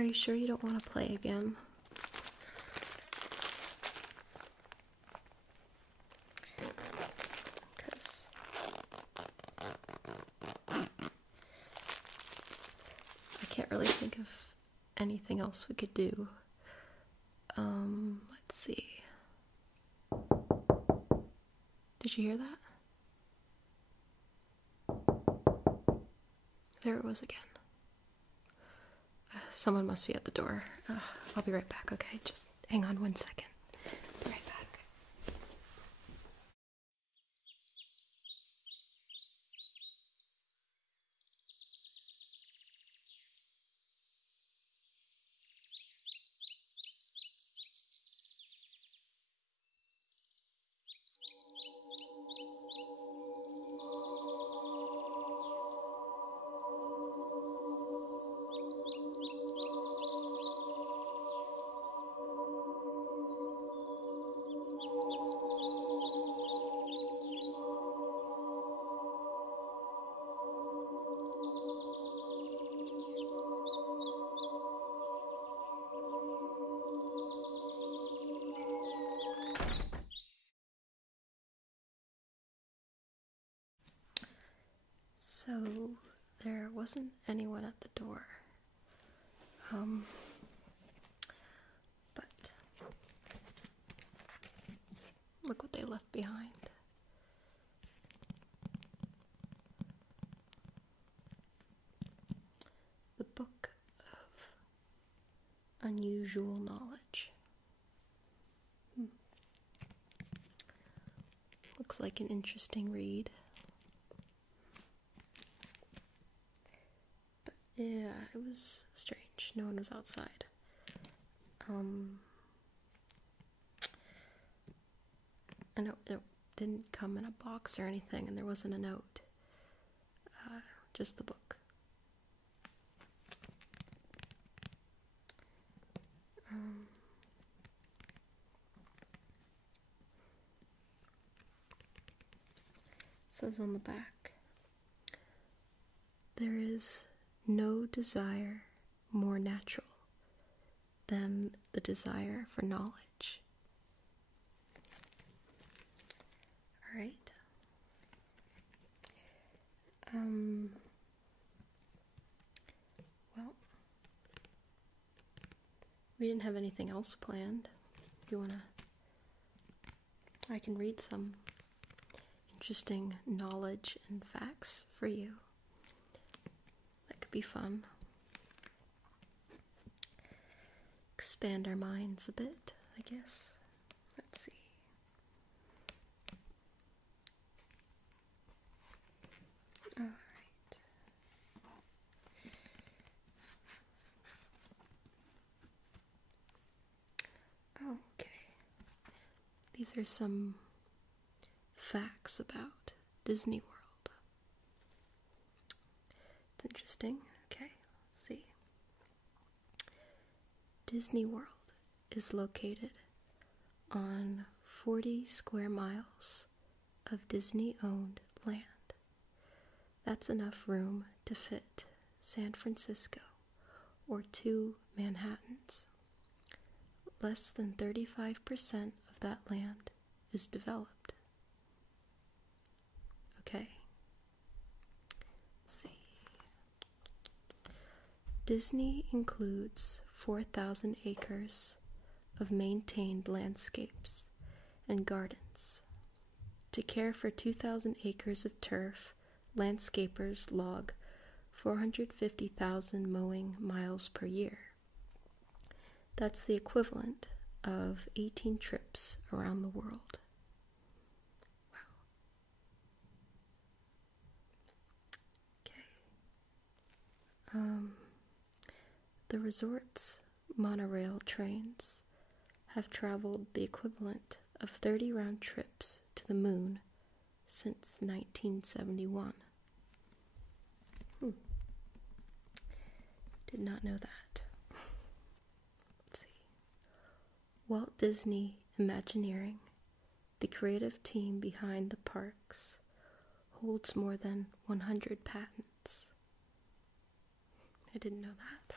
Are you sure you don't want to play again? Because I can't really think of anything else we could do. Let's see. Did you hear that? There it was again. Someone must be at the door. I'll be right back, okay? Just hang on 1 second. Be right back. So, there wasn't anyone at the door. But look what they left behind. The Book of Unusual Knowledge. Looks like an interesting read. Yeah, it was strange. No one was outside. And it didn't come in a box or anything, and there wasn't a note. Just the book. It says on the back, there is no desire more natural than the desire for knowledge. All right. Well, we didn't have anything else planned. If you wanna, I can read some interesting knowledge and facts for you. That could be fun. Expand our minds a bit, I guess. Let's see. All right. Okay. These are some facts about Disney World. It's interesting. Okay, let's see. Disney World is located on 40 square miles of Disney-owned land. That's enough room to fit San Francisco or 2 Manhattans. Less than 35% of that land is developed. Okay. Let's see. Disney includes 4,000 acres of maintained landscapes and gardens. To care for 2,000 acres of turf, landscapers log 450,000 mowing miles per year. That's the equivalent of 18 trips around the world. Wow. Okay. The resort's monorail trains have traveled the equivalent of 30 round trips to the moon since 1971. Did not know that. Let's see. Walt Disney Imagineering, the creative team behind the parks, holds more than 100 patents. I didn't know that.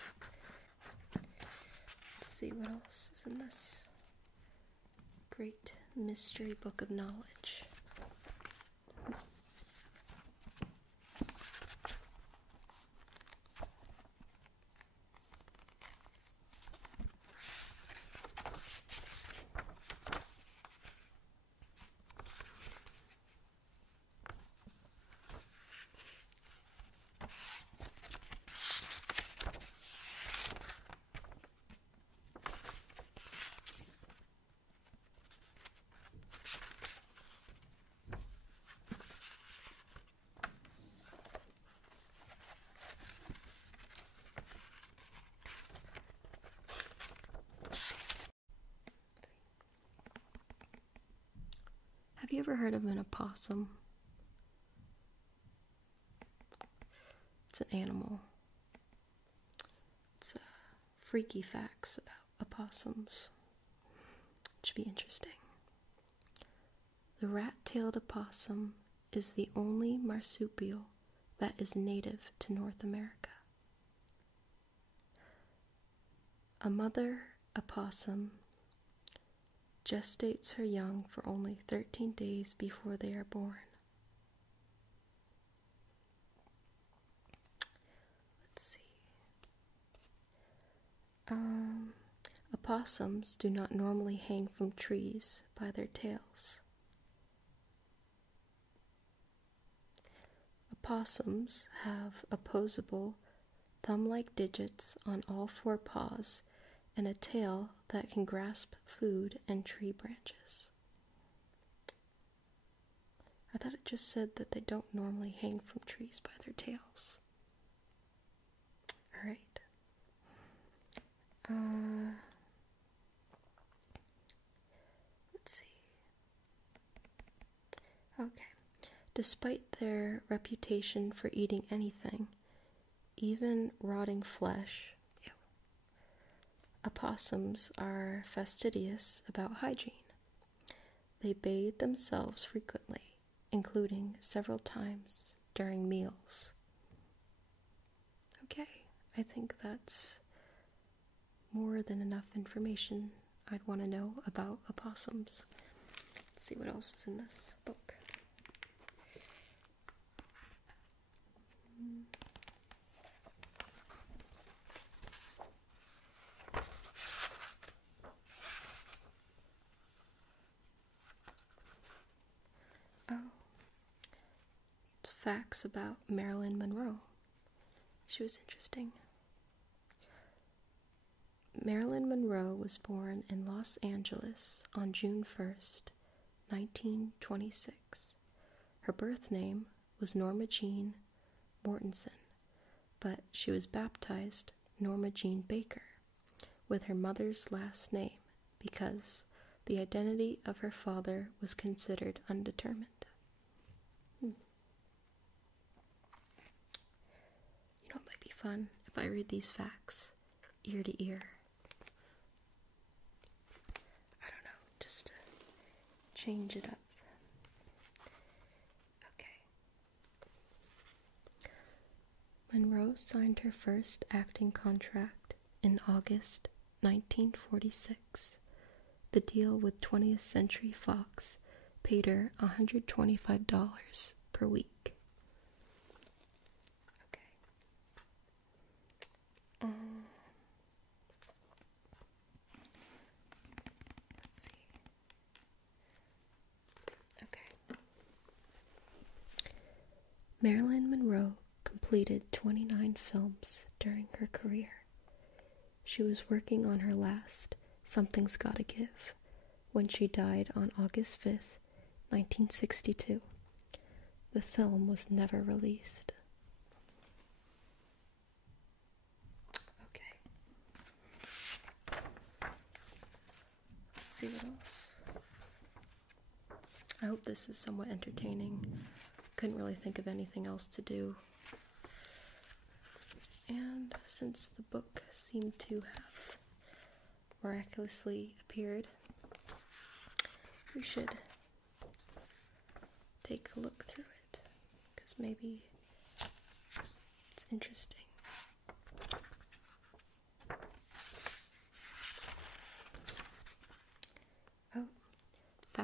see what else is in this great mystery book of knowledge. Have you ever heard of an opossum? It's an animal. It's freaky facts about opossums. It should be interesting. The rat-tailed opossum is the only marsupial that is native to North America. A mother opossum gestates her young for only 13 days before they are born. Let's see. Opossums do not normally hang from trees by their tails. Opossums have opposable thumb-like digits on all four paws and a tail that can grasp food and tree branches. I thought it just said that they don't normally hang from trees by their tails. Alright. Let's see. Okay. Despite their reputation for eating anything, even rotting flesh, opossums are fastidious about hygiene. They bathe themselves frequently, including several times during meals. Okay, I think that's more than enough information I'd want to know about opossums. Let's see what else is in this book. Facts about Marilyn Monroe. She was interesting. Marilyn Monroe was born in Los Angeles on June 1st, 1926. Her birth name was Norma Jean Mortensen, but she was baptized Norma Jean Baker with her mother's last name because the identity of her father was considered undetermined. It might be fun if I read these facts ear to ear. I don't know, just to change it up. Okay. Monroe signed her first acting contract in August 1946. The deal with 20th Century Fox paid her $125 per week. Let's see. Okay. Marilyn Monroe completed 29 films during her career. She was working on her last, Something's Gotta Give, when she died on August 5th, 1962. The film was never released. See what else. I hope this is somewhat entertaining. Couldn't really think of anything else to do. And since the book seemed to have miraculously appeared, we should take a look through it, because maybe it's interesting.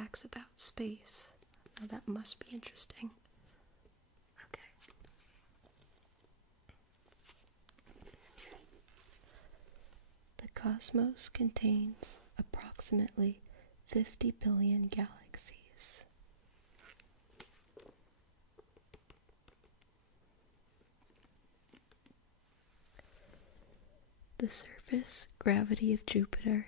facts about space. Now that must be interesting. Okay. The cosmos contains approximately 50 billion galaxies. The surface gravity of Jupiter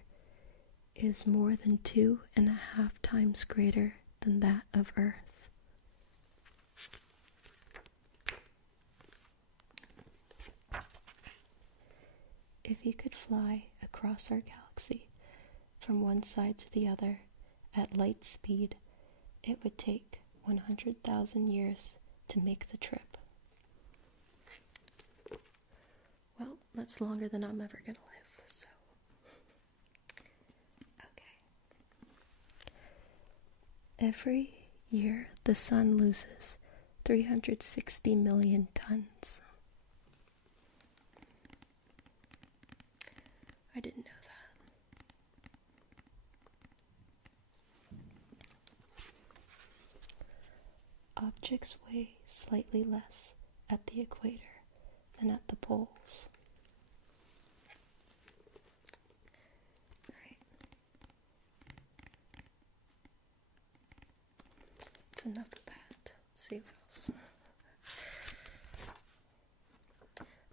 is more than 2.5 times greater than that of Earth. If you could fly across our galaxy from one side to the other at light speed, it would take 100,000 years to make the trip. Well, that's longer than I'm ever gonna live, so. Okay. Every year, the sun loses 360 million tons. I didn't know that. Objects weigh slightly less at the equator than at the poles. Alright. That's enough of that. Let's see what else.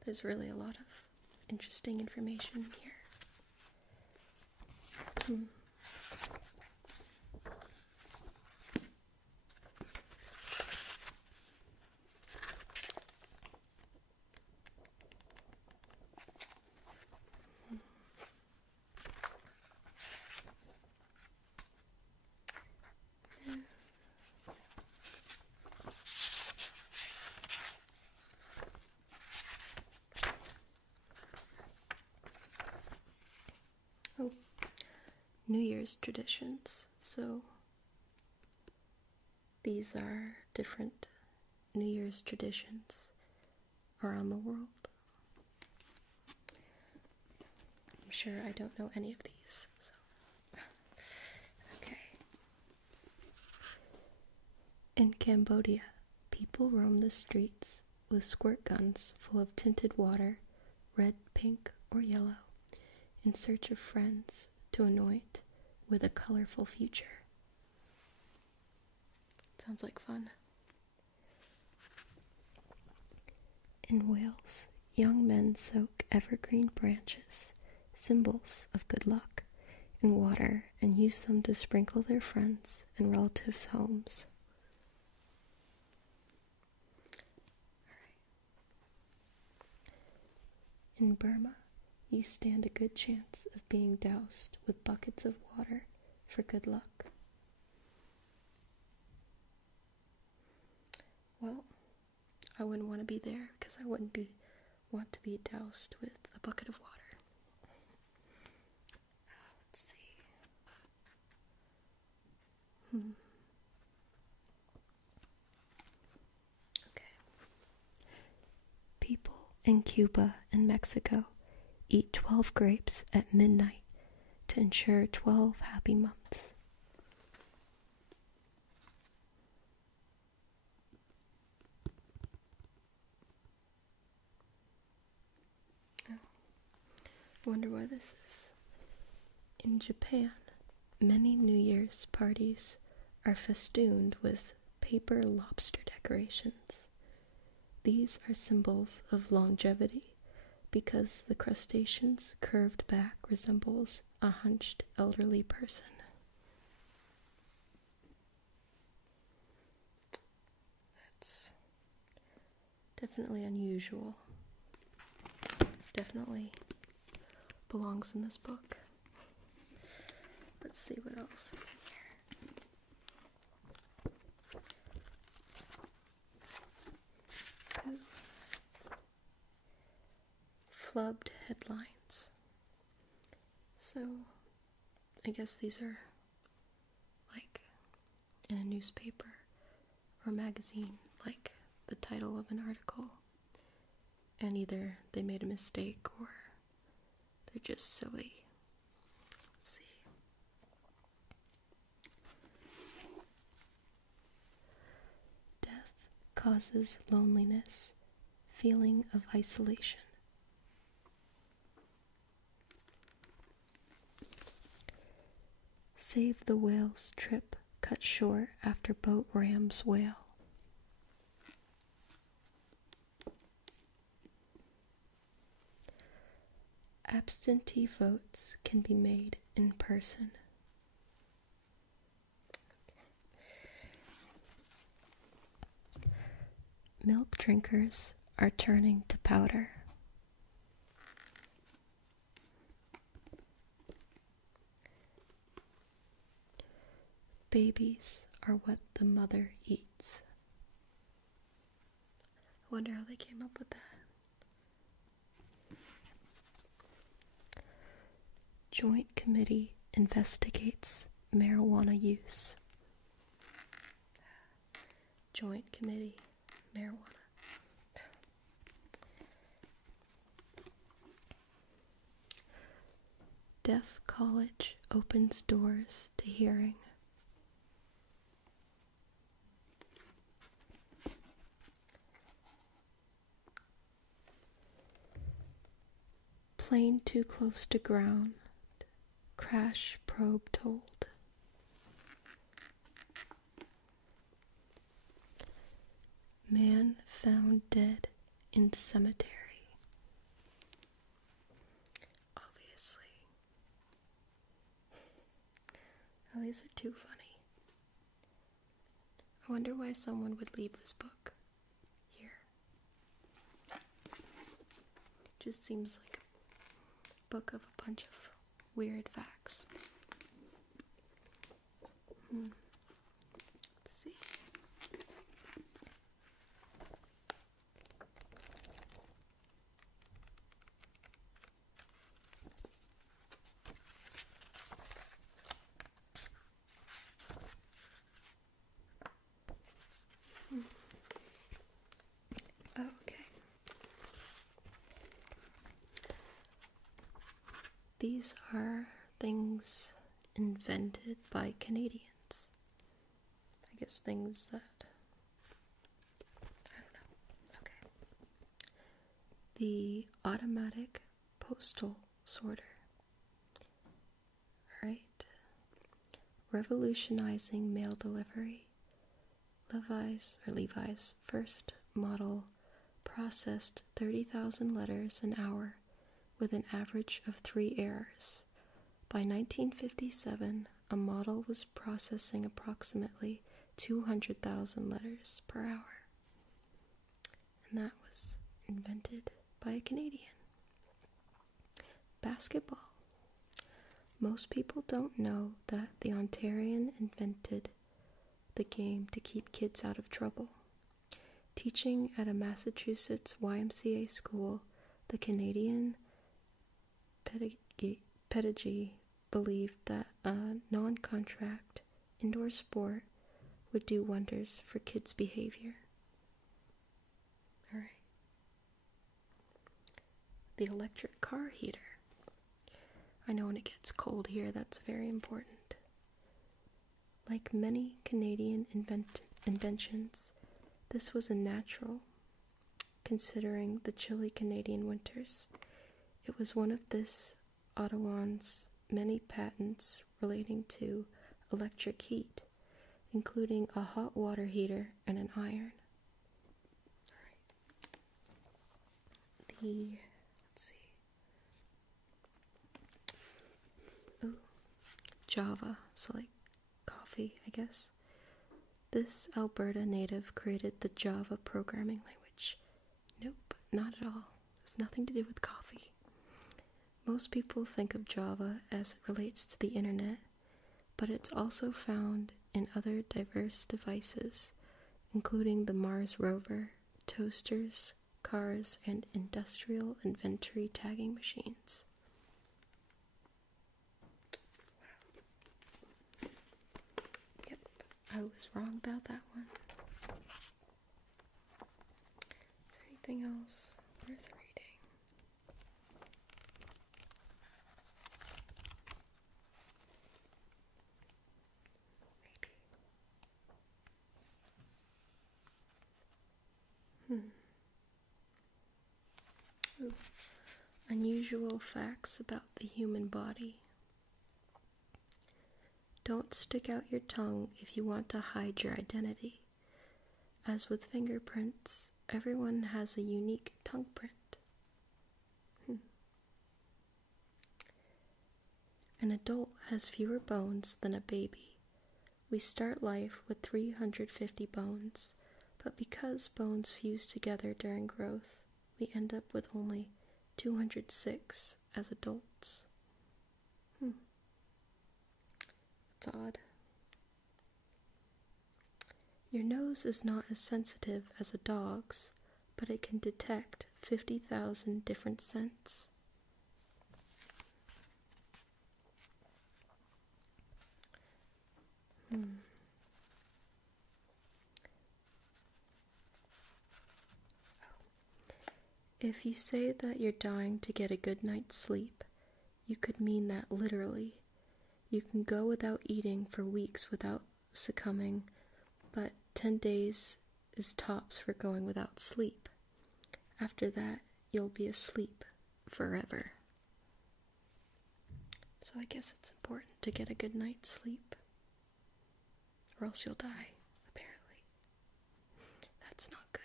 There's really a lot of interesting information here. Oh, New Year's traditions. So these are different New Year's traditions around the world. I'm sure I don't know any of these, so. Okay. In Cambodia, people roam the streets with squirt guns full of tinted water, red, pink, or yellow, in search of friends to anoint with a colorful future. Sounds like fun. In Wales, young men soak evergreen branches, symbols of good luck, in water and use them to sprinkle their friends' and relatives' homes. In Burma, you stand a good chance of being doused with buckets of water for good luck. Well, I wouldn't want to be there because I wouldn't want to be doused with a bucket of water. Let's see. Okay. People in Cuba and Mexico eat 12 grapes at midnight to ensure 12 happy months. Oh, I wonder why this is. In Japan, many New Year's parties are festooned with paper lobster decorations. These are symbols of longevity because the crustacean's curved back resembles a hunched elderly person. That's definitely unusual. Definitely belongs in this book. Let's see what else is in here. Ooh. Flub Headlines. So, I guess these are like in a newspaper or magazine, like the title of an article, and either they made a mistake or they're just silly. Let's see. causes loneliness, feeling of isolation. Save the whale's trip cut short after boat rams whale. Absentee votes can be made in person. Milk drinkers are turning to powder. Babies are what the mother eats. I wonder how they came up with that. Joint committee investigates marijuana use. Joint committee, marijuana. Deaf college opens doors to hearing. Plane too close to ground. Crash probe told. Man found dead in cemetery. Obviously. Oh, these are too funny. I wonder why someone would leave this book here. Just seems like a book of a bunch of weird facts. Let's see. Okay. These are things invented by Canadians. I guess things that, I don't know. Okay. The automatic postal sorter. Alright. Revolutionizing mail delivery. Levi's first model processed 30,000 letters an hour with an average of 3 errors. By 1957, a model was processing approximately 200,000 letters per hour. And that was invented by a Canadian. Basketball. Most people don't know that the Ontarian invented the game to keep kids out of trouble. Teaching at a Massachusetts YMCA school, the Canadian pedagogy believed that a non-contract indoor sport would do wonders for kids' behavior. Alright. The electric car heater. I know when it gets cold here, that's very important. Like many Canadian inventions, this was a natural, considering the chilly Canadian winters. It was one of this Ottawan many patents relating to electric heat, including a hot water heater and an iron. Let's see. Ooh, Java, so like coffee, I guess. This Alberta native created the Java programming language. Nope, not at all. It's nothing to do with coffee. Most people think of Java as it relates to the internet, but it's also found in other diverse devices, including the Mars rover, toasters, cars, and industrial inventory tagging machines. Wow. Yep, I was wrong about that one. Is there anything else worth reading? 2. Unusual facts about the human body. Don't stick out your tongue if you want to hide your identity. As with fingerprints, everyone has a unique tongue print. An adult has fewer bones than a baby. We start life with 350 bones, but because bones fuse together during growth, we end up with only 206 as adults. That's odd. Your nose is not as sensitive as a dog's, but it can detect 50,000 different scents. If you say that you're dying to get a good night's sleep, you could mean that literally. You can go without eating for weeks without succumbing, but 10 days is tops for going without sleep. After that, you'll be asleep forever. So I guess it's important to get a good night's sleep, or else you'll die, apparently. That's not good.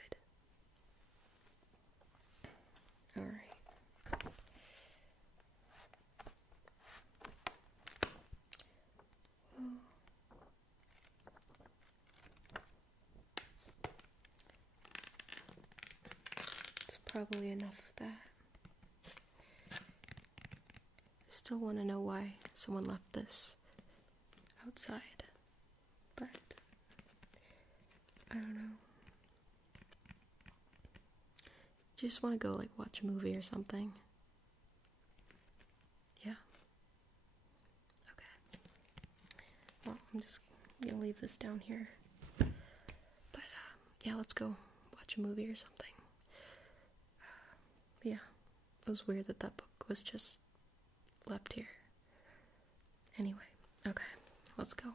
Alright. It's probably enough of that. I still want to know why someone left this outside, but I don't know. Do you just want to go, like, watch a movie or something? Yeah? Okay. Well, I'm just gonna leave this down here. But, yeah, let's go watch a movie or something. Yeah, it was weird that that book was just left here. Anyway, okay, let's go.